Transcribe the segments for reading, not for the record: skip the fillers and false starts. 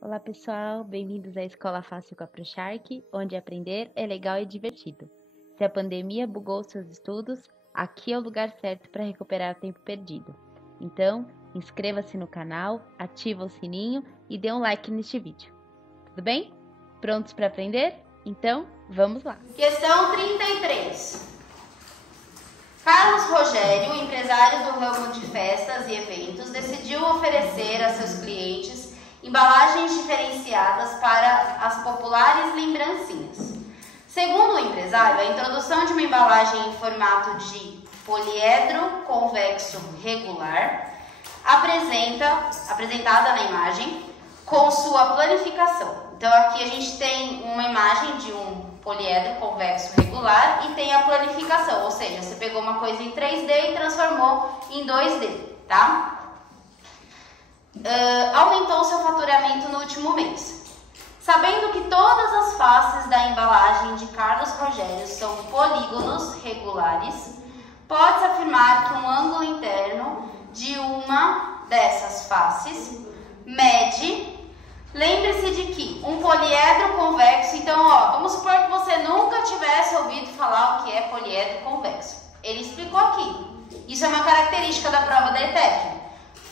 Olá pessoal, bem-vindos à Escola Fácil com a ProShark, onde aprender é legal e divertido. Se a pandemia bugou seus estudos, aqui é o lugar certo para recuperar o tempo perdido. Então, inscreva-se no canal, ativa o sininho e dê um like neste vídeo. Tudo bem? Prontos para aprender? Então, vamos lá! Questão 33. Carlos Rogério, empresário do ramo de festas e eventos, decidiu oferecer a seus clientes embalagens diferenciadas para as populares lembrancinhas. Segundo o empresário, a introdução de uma embalagem em formato de poliedro convexo regular, apresentada na imagem, com sua planificação. Então aqui a gente tem uma imagem de um poliedro convexo regular e tem a planificação, ou seja, você pegou uma coisa em 3D e transformou em 2D, tá? Aumentou seu faturamento no último mês. Sabendo que todas as faces da embalagem de Carlos Rogério são polígonos regulares, pode-se afirmar que um ângulo interno de uma dessas faces mede. Lembre-se de que um poliedro convexo, então, vamos supor que você nunca tivesse ouvido falar o que é poliedro convexo. Ele explicou aqui. Isso é uma característica da prova da ETEC.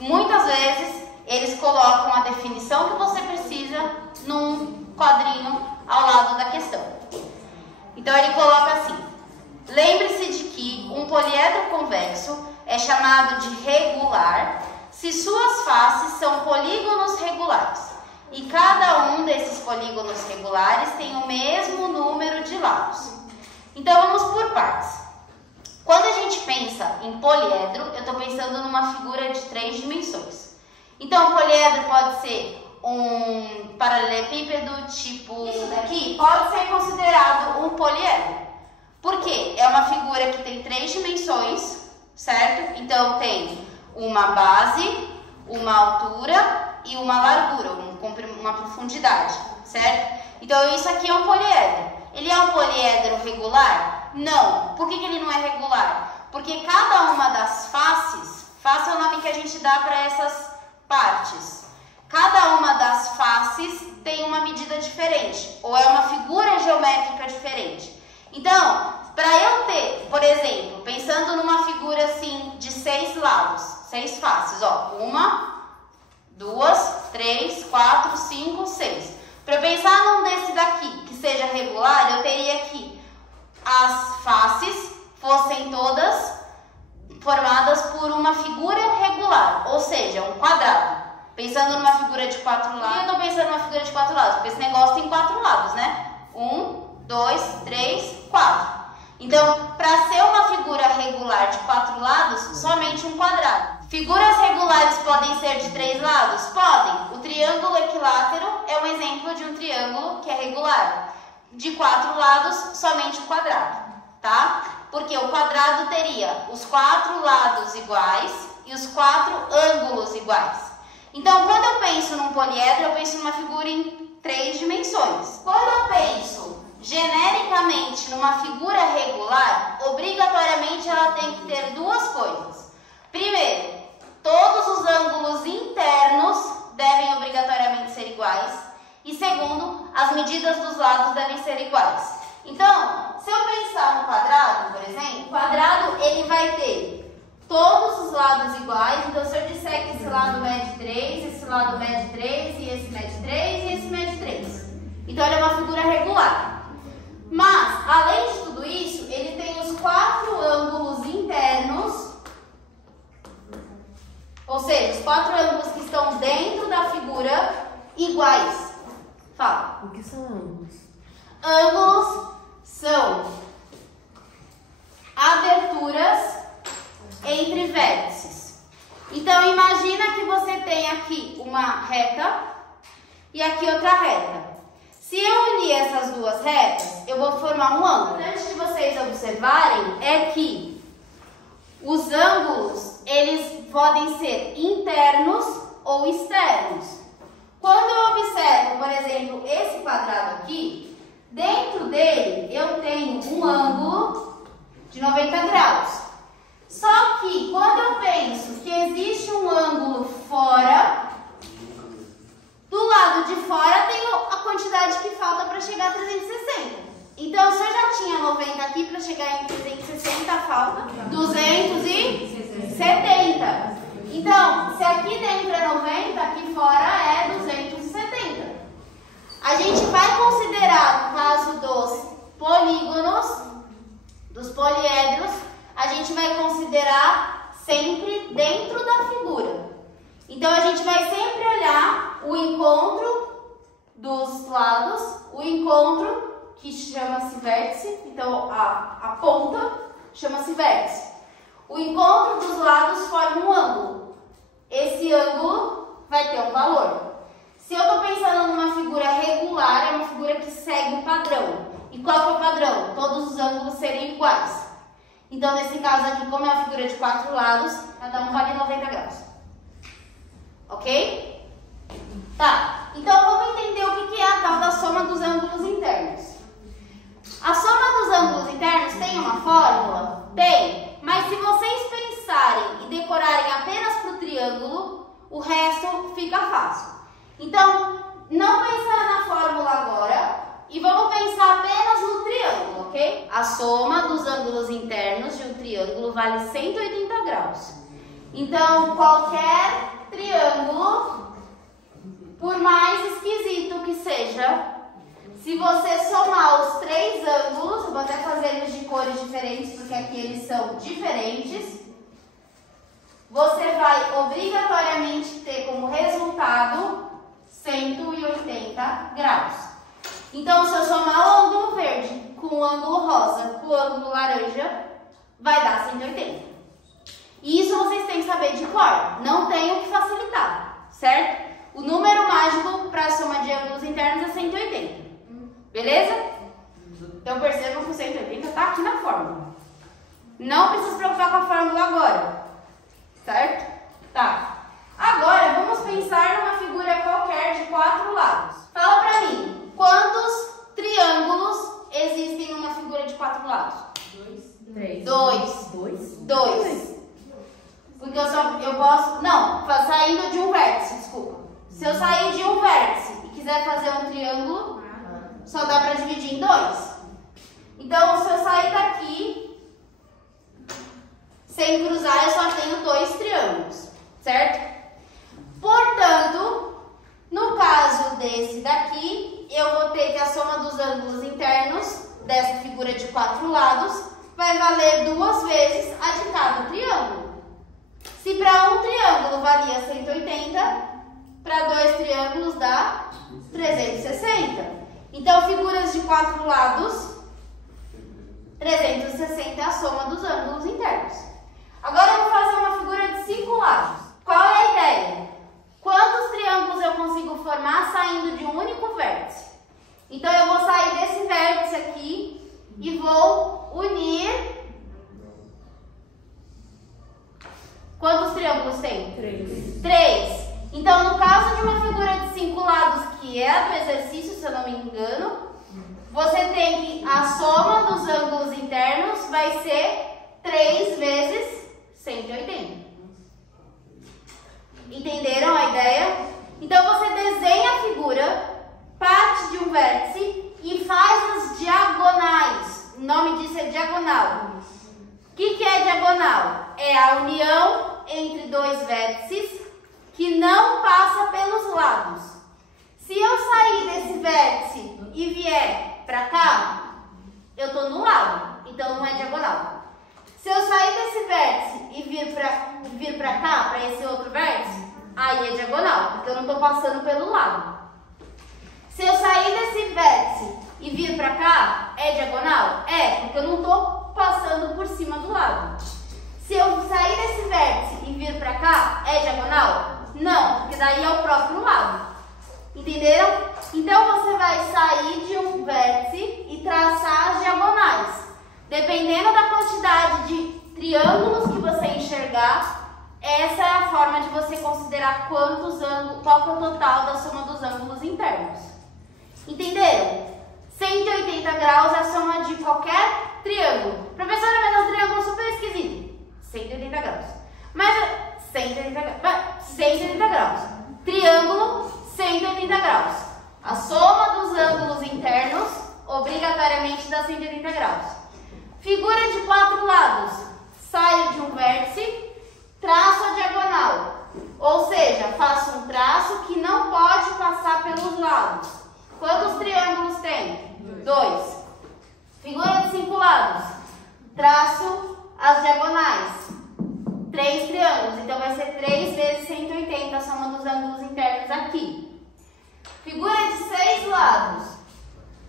Muitas vezes, eles colocam a definição que você precisa num quadrinho ao lado da questão. Então, ele coloca assim. Lembre-se de que um poliedro convexo é chamado de regular se suas faces são polígonos regulares. E cada um desses polígonos regulares tem o mesmo número de lados. Então, vamos por partes. Quando a gente pensa em poliedro, eu estou pensando numa figura de 3 dimensões. Então, o poliedro pode ser um paralelepípedo tipo... Isso daqui pode ser considerado um poliedro. Por quê? É uma figura que tem 3 dimensões, certo? Então, tem uma base, uma altura e uma largura, uma profundidade, certo? Então, isso aqui é um poliedro. Ele é um poliedro regular? Não. Por que ele não é regular? Porque cada uma das faces, face é o nome que a gente dá para essas partes. Cada uma das faces tem uma medida diferente, ou é uma figura geométrica diferente. Então, para eu ter, por exemplo, pensando numa figura assim de 6 lados, 6 faces, 1, 2, 3, 4, 5, 6. Para eu pensar num desse daqui que seja regular, eu teria que as faces fossem todas formadas por uma figura regular, ou seja, um quadrado. Pensando numa figura de 4 lados, eu estou pensando numa figura de 4 lados, porque esse negócio tem 4 lados, né? 1, 2, 3, 4. Então, para ser uma figura regular de 4 lados, somente um quadrado. Figuras regulares podem ser de 3 lados? Podem. O triângulo equilátero é um exemplo de um triângulo que é regular. De 4 lados, somente um quadrado, tá? Porque o quadrado teria os 4 lados iguais e os 4 ângulos iguais. Então, quando eu penso num poliedro, eu penso numa figura em 3 dimensões. Quando eu penso genericamente numa figura regular, obrigatoriamente ela tem que ter 2 coisas. Primeiro, todos os ângulos internos devem obrigatoriamente ser iguais. E segundo, as medidas dos lados devem ser iguais. Então, se eu pensar no quadrado, por exemplo, o quadrado ele vai ter todos os lados iguais. Então, se eu disser que esse lado mede 3, esse lado mede 3, e esse mede 3, e esse mede 3. Então, ele é uma figura regular. Mas, além de tudo isso, ele tem os 4 ângulos internos, ou seja, os 4 ângulos que estão dentro da figura iguais. Fala. O que são ângulos? Ângulos são aberturas entre vértices. Então, imagina que você tem aqui uma reta e aqui outra reta. Se eu unir essas 2 retas, eu vou formar um ângulo. O importante de vocês observarem é que os ângulos, eles podem ser internos ou externos. Quando eu observo, por exemplo, esse quadrado aqui, dentro dele eu tenho um ângulo de 90 graus. Só que quando eu penso que existe um ângulo fora, do lado de chegar a 360. Então, se eu já tinha 90 aqui, para chegar em 360, falta 270. Então, se aqui dentro é 90, aqui fora é 270. A gente vai considerar, no caso dos polígonos, dos poliedros, a gente vai considerar sempre dentro da figura. Então, a gente vai sempre olhar o encontro dos lados, o encontro que chama-se vértice, então a ponta chama-se vértice. O encontro dos lados forma um ângulo. Esse ângulo vai ter um valor. Se eu estou pensando numa figura regular, é uma figura que segue um padrão. E qual que é o padrão? Todos os ângulos serem iguais. Então, nesse caso aqui, como é uma figura de 4 lados, cada um vale 90 graus. Ok? Tá, então vamos entender o que é a tal da soma dos ângulos internos. A soma dos ângulos internos tem uma fórmula? Tem, mas se vocês pensarem e decorarem apenas para o triângulo, o resto fica fácil. Então, não pensar na fórmula agora e vamos pensar apenas no triângulo, ok? A soma dos ângulos internos de um triângulo vale 180 graus. Então, qualquer triângulo, por mais esquisito que seja, se você somar os 3 ângulos, eu vou até fazer eles de cores diferentes, porque aqui eles são diferentes, você vai obrigatoriamente ter como resultado 180 graus. Então, se eu somar o ângulo verde com o ângulo rosa com o ângulo laranja, vai dar 180. E isso vocês têm que saber de cor, não tem o que facilitar, certo? O número mágico para a soma de ângulos internos é 180. Beleza? Então percebam que o 180 está aqui na fórmula. Não precisa se preocupar com a fórmula agora. Certo? Tá. Agora vamos pensar numa figura qualquer de 4 lados. Fala pra mim, quantos triângulos existem numa figura de 4 lados? 3. 2. Porque eu posso... Não, saindo de um vértice, desculpa. Se eu sair de um vértice e quiser fazer um triângulo, só dá para dividir em 2. Então, se eu sair daqui, sem cruzar, eu só tenho 2 triângulos, certo? Portanto, no caso desse daqui, eu vou ter que a soma dos ângulos internos dessa figura de 4 lados vai valer 2 vezes a de cada triângulo. Se para um triângulo valia 180, para 2 triângulos dá 360. Então, figuras de 4 lados, 360 é a soma dos ângulos internos. Agora eu vou fazer uma figura de 5 lados. Qual é a ideia? Quantos triângulos eu consigo formar saindo de um único vértice? Então, eu vou sair desse vértice aqui e vou unir... Quantos triângulos tem? 3. Então, no caso de uma figura de 5 lados, que é a do exercício, se eu não me engano, você tem que a soma dos ângulos internos vai ser 3 vezes 180. Entenderam a ideia? Então, você desenha a figura, parte de um vértice e faz as diagonais. O nome disso é diagonal. O que é diagonal? É a união entre 2 vértices que não passa pelos lados. Se eu sair desse vértice e vier para cá, eu estou no lado, então não é diagonal. Se eu sair desse vértice e vir para cá, para esse outro vértice, aí é diagonal, porque eu não estou passando pelo lado. Se eu sair desse vértice e vir para cá, é diagonal? É, porque eu não estou passando por cima do lado. Se eu sair desse vértice e vir para cá, é diagonal? Não, porque daí é o próprio lado. Entenderam? Então, você vai sair de um vértice e traçar as diagonais. Dependendo da quantidade de triângulos que você enxergar, essa é a forma de você considerar quantos ângulos, qual que é o total da soma dos ângulos internos. Entenderam? 180 graus é a soma de qualquer triângulo. Professora, mas é um triângulo super esquisito. 180 graus. Mas 180 graus. Triângulo, 180 graus. A soma dos ângulos internos obrigatoriamente dá 180 graus. Figura de 4 lados. Saio de um vértice, traço a diagonal. Ou seja, faço um traço que não pode passar pelos lados. Quantos triângulos tem? 2. Figura de 5 lados. Traço as diagonais. 3 triângulos. Então vai ser 3 vezes 180 a soma dos ângulos internos aqui. Figura de 6 lados.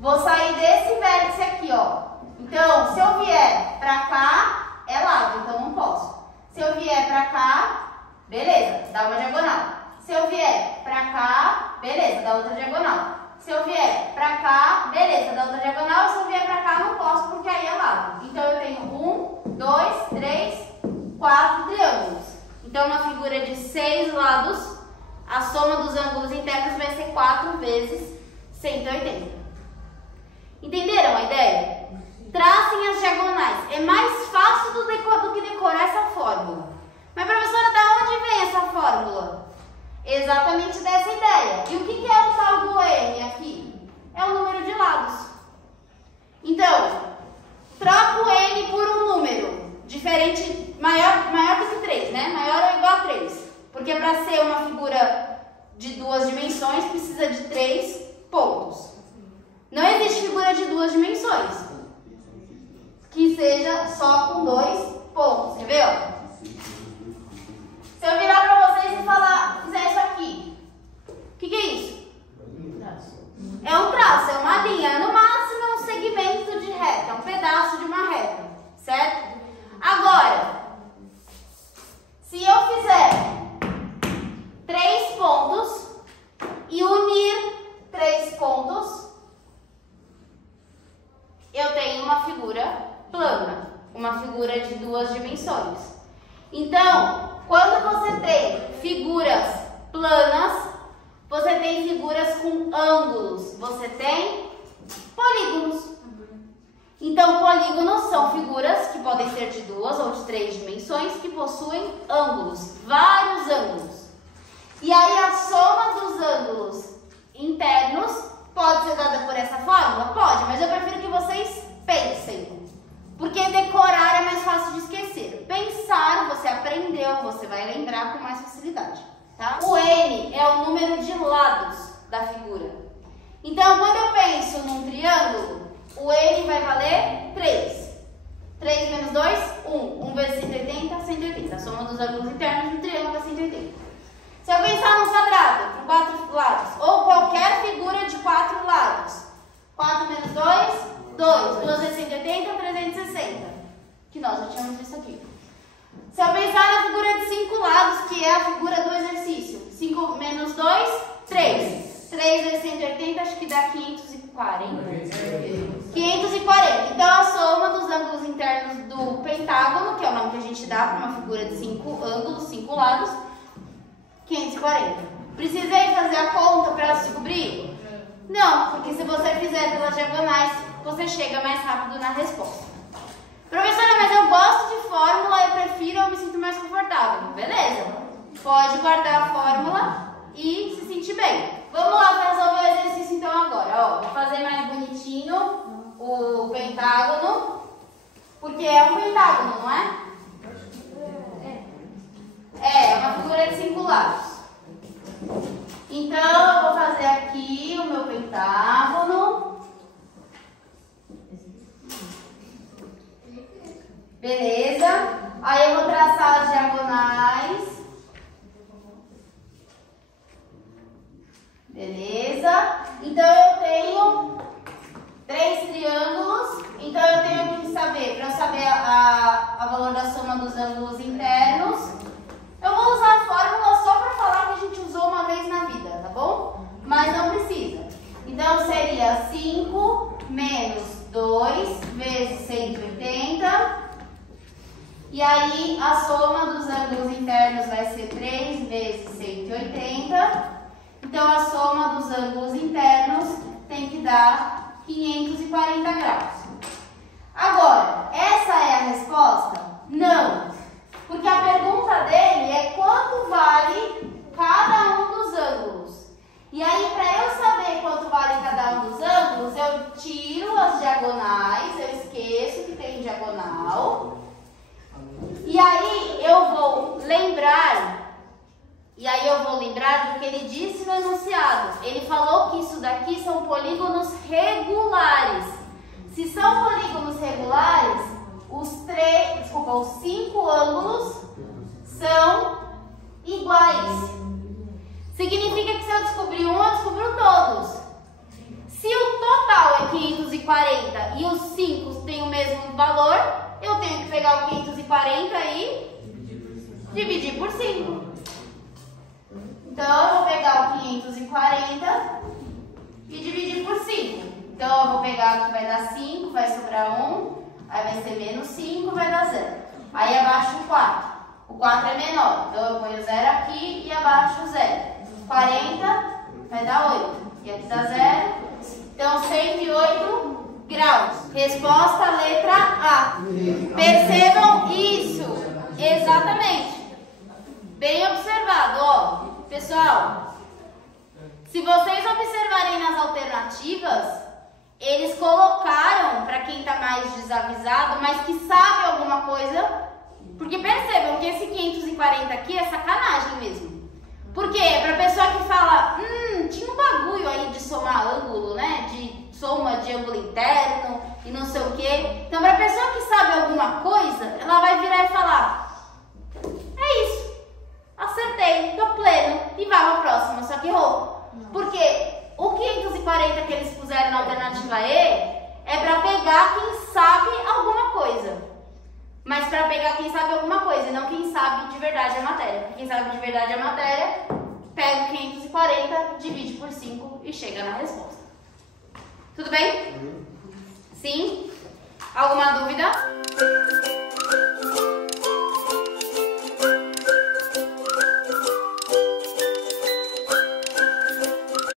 Vou sair desse vértice aqui, ó. Então, se eu vier pra cá, é lado, então não posso. Se eu vier pra cá, beleza, dá uma diagonal. Se eu vier pra cá, beleza, dá outra diagonal. Se eu vier pra cá, beleza, dá outra diagonal. Se eu vier pra cá, não posso, porque aí é lado. Então, eu tenho 1, 2, 3, 4 triângulos. Então, uma figura de 6 lados, a soma dos ângulos internos vai ser 4 vezes 180. Entenderam a ideia? Tracem as diagonais. É mais fácil do que decorar essa fórmula. Mas, professora, da onde vem essa fórmula? Exatamente dessa ideia. E o que é o tal do N aqui? É o número de lados. Então, troca o N por um número diferente, maior do que 3, né? Maior ou igual a 3. Porque para ser uma figura de 2 dimensões, precisa de 3 pontos. Não existe figura de 2 dimensões que seja só com 2 pontos. Quer ver? Ó? Se eu virar para vocês e fizer isso aqui, o que é isso? É um traço, é uma linha. No máximo é um segmento de reta, é um pedaço de uma reta, certo? Agora, se eu fizer 3 pontos e unir 3 pontos, eu tenho uma figura plana, uma figura de 2 dimensões. Então, quando você tem figuras planas, você tem figuras com ângulos, você tem polígonos. Então, polígonos são figuras que podem ser de 2 ou de 3 dimensões que possuem ângulos, vários ângulos. E aí a soma dos ângulos internos pode ser dada por essa fórmula? Pode, mas eu prefiro que vocês pensem. Porque decorar é mais fácil de esquecer. Pensar, você aprendeu, você vai lembrar com mais facilidade. Tá? O N é o número de lados da figura. Então, quando eu penso num triângulo, o N vai valer 3. 3 menos 2, 1. 1 vezes 180, 180. A soma dos ângulos internos do triângulo é 180. Se eu pensar num quadrado, com 4 lados, ou qualquer figura de 4 lados, 4 menos 2, 2. 2 vezes 180, 360. Que nós já tínhamos visto aqui. Se eu pensar na figura de 5 lados, que é a figura do exercício, 5 menos 2, 3. 3 vezes 180, acho que dá 540. 540. Então, a soma dos ângulos internos do pentágono, que é o nome que a gente dá para uma figura de 5 ângulos, 5 lados, 540. Precisei fazer a conta para descobrir? Não, porque se você fizer pelas diagonais, você chega mais rápido na resposta. Professora, mas eu gosto de fórmula, eu me sinto mais confortável. Beleza, pode guardar a fórmula e se sentir bem. Vamos lá resolver o exercício então agora. Ó, vou fazer mais bonitinho o pentágono, porque é um pentágono, não é? É uma figura de 5 lados. Então, eu vou fazer aqui o meu pentágono. Beleza? Aí eu vou traçar as diagonais. Beleza? Então, eu tenho 3 triângulos. Então, eu tenho que saber, para eu saber a valor da soma dos ângulos internos, eu vou usar a fórmula só para falar que a gente usou uma vez na vida, tá bom? Mas não precisa. Então, seria 5 menos 2 vezes 180. E aí, a soma dos ângulos internos vai ser 3 vezes 180. Então, a soma dos ângulos internos tem que dar 540 graus. Agora, essa é a resposta? Não. Porque a pergunta dele é quanto vale cada um dos ângulos. E aí, para eu saber quanto diagonal. E aí eu vou lembrar do que ele disse no enunciado. Ele falou que isso daqui são polígonos regulares. Se são polígonos regulares, os 5 ângulos são iguais. Significa que se eu descobrir um, eu descubro todos. Se o total é 540 e os 5 têm o mesmo valor, eu tenho que pegar o 540 e dividir por 5. Então, eu vou pegar o 540 e dividir por 5. Então, eu vou pegar aqui, vai dar 5, vai sobrar 1, aí vai ser menos 5, vai dar 0. Aí, abaixo o 4. O 4 é menor, então eu ponho 0 aqui e abaixo o 0. 40 vai dar 8. E aqui dá 0. Então, 108 graus. Resposta, letra A. Percebam isso. Exatamente. Bem observado, ó. Pessoal, se vocês observarem nas alternativas, eles colocaram, para quem está mais desavisado, mas que sabe alguma coisa, porque percebam que esse 540 aqui é sacanagem mesmo. Por quê? É para pessoa que fala, tinha um bagulho aí de somar ângulo, né? De soma de ângulo interno e não sei o quê. Então, para pessoa que sabe alguma coisa, ela vai virar e falar, é isso. Acertei, tô pleno e vai pra próxima, só que errou. Porque o 540 que eles puseram na alternativa E é pra pegar quem sabe alguma coisa. Mas pra pegar quem sabe alguma coisa e não quem sabe de verdade a matéria. Porque quem sabe de verdade a matéria, pega o 540, divide por 5 e chega na resposta. Tudo bem? Sim? Alguma dúvida?